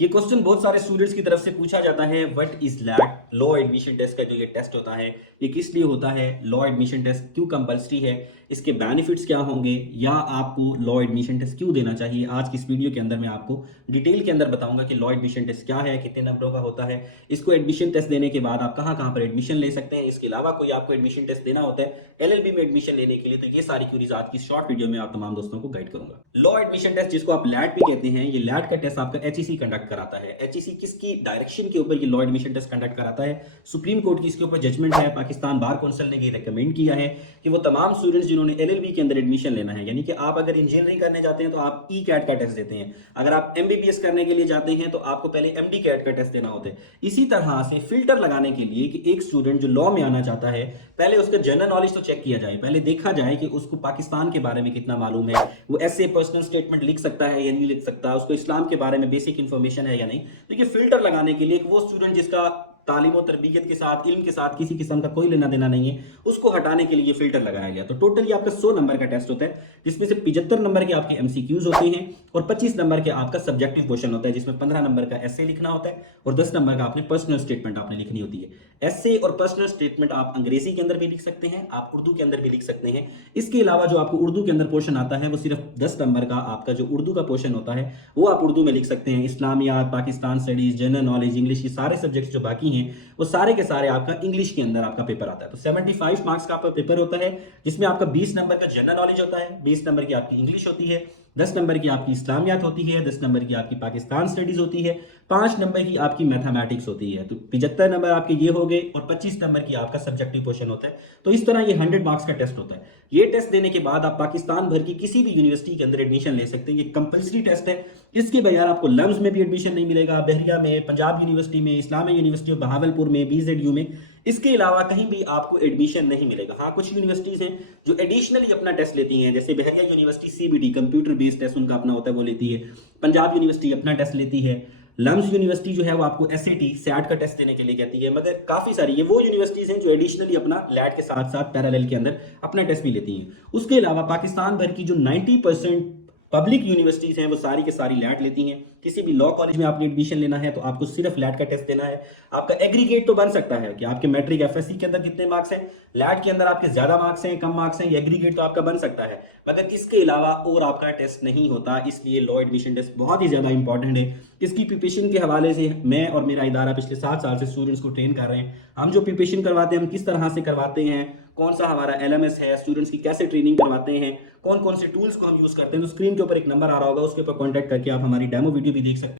ये क्वेश्चन बहुत सारे स्टूडेंट्स की तरफ से पूछा जाता है। What is LAT law admission test का जो ये टेस्ट होता है ये किस लिए होता है, लॉ एडमिशन टेस्ट क्यों कंपलसरी है, इसके बेनिफिट्स क्या होंगे या आपको लॉ एडमिशन टेस्ट क्यों देना चाहिए। आज की इस वीडियो के अंदर मैं आपको डिटेल के अंदर बताऊंगा कि लॉ एडमिशन टेस्ट क्या है, कितने नंबरों का होता है, इसको एडमिशन टेस्ट देने के बाद आप कहाँ कहाँ पर एडमिशन ले सकते हैं, इसके अलावा कोई आपको एडमिशन टेस्ट देना होता है एलएलबी में एडमिशन लेने के लिए। तो ये सारी क्यूरीज आज की शॉर्ट वीडियो में आप तमाम दोस्तों को गाइड करूंगा। लॉ एडमिशन टेस्ट जिसको आप लैट भी कहते हैं, ये लैट का टेस्ट आपका एचईसी कंडक्ट कराता है। एचईसी किसकी डायरेक्शन के ऊपर ये लॉ एडमिशन टेस्ट कंडक्ट कराता है? सुप्रीम कोर्ट की इसके ऊपर जजमेंट है। पाकिस्तान बार काउंसिल ने ये रेकमेंड किया है कि वो तमाम स्टूडेंट्स जिन्होंने एलएलबी के अंदर एडमिशन लेना है, यानी कि आप अगर इंजीनियरिंग करने जाते हैं तो आप ई कैट का टेस्ट देते हैं, अगर आप एमबीबीएस करने के लिए जाते हैं तो आपको पहले एमडी कैट का टेस्ट देना होता है। इसी तरह से फिल्टर लगाने के लिए कि एक स्टूडेंट जो लॉ में आना चाहता है पहले उसका जनरल नॉलेज तो चेक किया जाए, पहले देखा जाए कि उसको पाकिस्तान के बारे में कितना मालूम है, वो ऐसे पर्सनल स्टेटमेंट लिख सकता है या नहीं लिख सकता, उसको इस्लाम के बारे में बेसिक इंफॉर्मेशन है या नहीं। तो ये फिल्टर लगाने के लिए वो स्टूडेंट जिसका तालीम और तरबियत के साथ, इल्म के साथ किसी किस्म का कोई लेना देना नहीं है, उसको हटाने के लिए फिल्टर लगाया गया। तो टोटली आपका 100 नंबर का टेस्ट होता है, जिसमें से 75 नंबर के आपके एमसीक्यूज होते हैं और 25 नंबर के आपका सब्जेक्टिव क्वेश्चन होता है, जिसमें 15 नंबर का एसे लिखना होता है और 10 नंबर का आपने पर्सनल स्टेटमेंट आपने लिखनी होती है। एसे और पर्सनल स्टेटमेंट आप अंग्रेजी के अंदर भी लिख सकते हैं, आप उर्दू के अंदर भी लिख सकते हैं। इसके अलावा जो आपको उर्दू के अंदर पोर्शन आता है वो सिर्फ 10 नंबर का आपका जो उर्दू का पोर्शन होता है वो आप उर्दू में लिख सकते हैं। इस्लामियात, Pakistan studies, general knowledge, English, ये सारे सब्जेक्ट जो बाकी हैं वो सारे के सारे आपका इंग्लिश के अंदर आपका पेपर आता है। तो 75 मार्क्स का आपका पेपर होता है, जिसमें आपका 20 नंबर का जनरल नॉलेज होता है, 20 नंबर की आपकी इंग्लिश होती है, 10 नंबर की आपकी इस्लामियात होती है, 10 नंबर की आपकी पाकिस्तान स्टडीज होती है, 5 नंबर की आपकी मैथमेटिक्स होती है। तो 75 नंबर आपके ये हो गए और 25 नंबर की आपका सब्जेक्टिव क्वेश्चन होता है। तो इस तरह ये 100 मार्क्स का टेस्ट होता है। ये टेस्ट देने के बाद आप पाकिस्तान भर की किसी भी यूनिवर्सिटी के अंदर एडमिशन ले सकते हैं। ये कंपलसरी टेस्ट है, इसके बगैर आपको लम्स में भी एडमिशन नहीं मिलेगा, बहरिया में, पंजाब यूनिवर्सिटी में, इस्लामिया यूनिवर्सिटी ऑफ बहावलपुर में, बीजेडयू में, इसके अलावा कहीं भी आपको एडमिशन नहीं मिलेगा। हाँ, कुछ यूनिवर्सिटीज हैं जो एडिशनली अपना टेस्ट लेती हैं, जैसे Bahria university CBT computer based test उनका अपना होता है वो लेती है, पंजाब यूनिवर्सिटी अपना टेस्ट लेती है, लम्स यूनिवर्सिटी जो है वो आपको एसएटी सैट का टेस्ट देने के लिए कहती है। मगर काफी सारी ये वो यूनिवर्सिटीज हैं जो एडिशनली अपना लैट के साथ साथ पैरेलल के अंदर अपना टेस्ट भी लेती हैं। उसके अलावा पाकिस्तान भर की जो 90% पब्लिक यूनिवर्सिटीज हैं वो सारी के सारी लैट लेती हैं। किसी भी लॉ कॉलेज में आपने एडमिशन लेना है तो आपको सिर्फ लैट का टेस्ट देना है। आपका एग्रीगेट तो बन सकता है कि आपके मैट्रिक एफएससी के अंदर कितने मार्क्स हैं, लैट के अंदर आपके ज्यादा मार्क्स हैं, कम मार्क्स हैं, ये एग्रीगेट तो आपका बन सकता है, मगर इसके अलावा और आपका टेस्ट नहीं होता। इसलिए लॉ एडमिशन टेस्ट बहुत ही ज्यादा इंपॉर्टेंट है। इसकी प्रिपरेशन के हवाले से मैं और मेरा इदारा पिछले 7 साल से स्टूडेंट्स को ट्रेन कर रहे हैं। हम जो प्रिपरेशन करवाते हैं हम किस तरह से करवाते हैं, कौन सा हमारा एलएमएस है, स्टूडेंट्स की कैसे ट्रेनिंग करवाते हैं, कौन कौन से टूल्स को हम यूज करते हैं, तो स्क्रीन के ऊपर एक नंबर आ रहा होगा, उसके ऊपर कॉन्टैक्ट करके आप हमारी डेमो वीडियो भी देख सकते हैं।